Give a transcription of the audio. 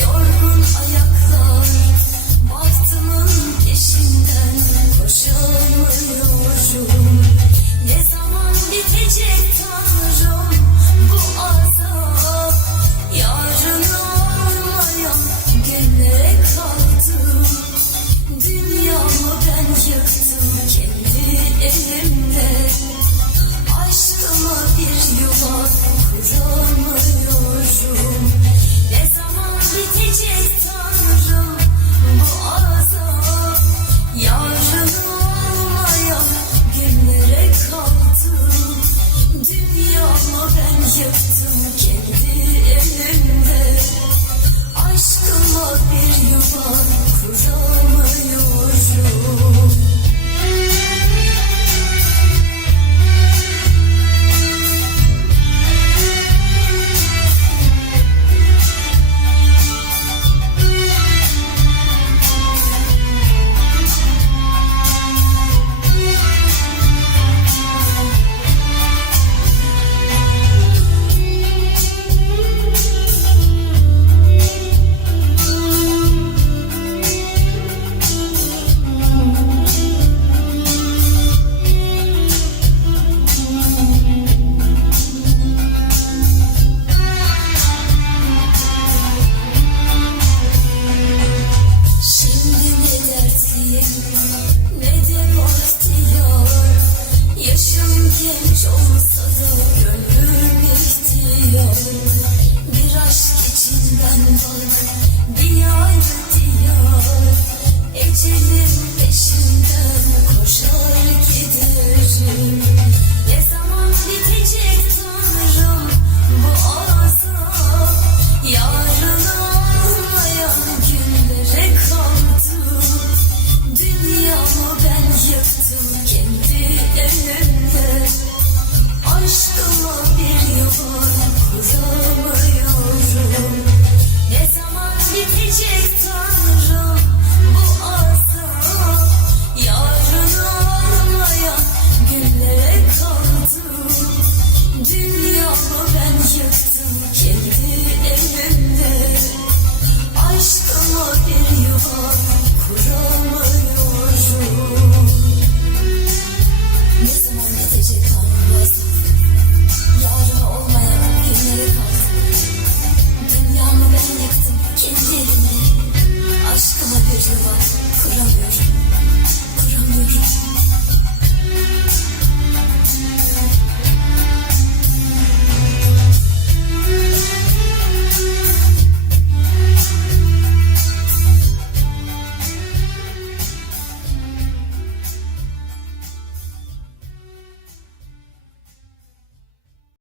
yorgun ayaklar. Bahtımın peşinden koşamıyorum. Ne zaman bitecek Tanrım bu azap? Yarın olmayan günlere kaldım Dünyamı ben yıktım kendi elimle Aşkıma bir yuva kuramıyorum Genç olsa da gönlüm Bir aşk içinden bir ayrı diyar. Ecelin peşinden Aşkıma bir yuvan kuramıyorum Ne zaman bitecek tanrım bu azap Yarını almaya günlere kaldım. Dünyamı ben yıktım. kendimi Yanıyorum, yanıyorum.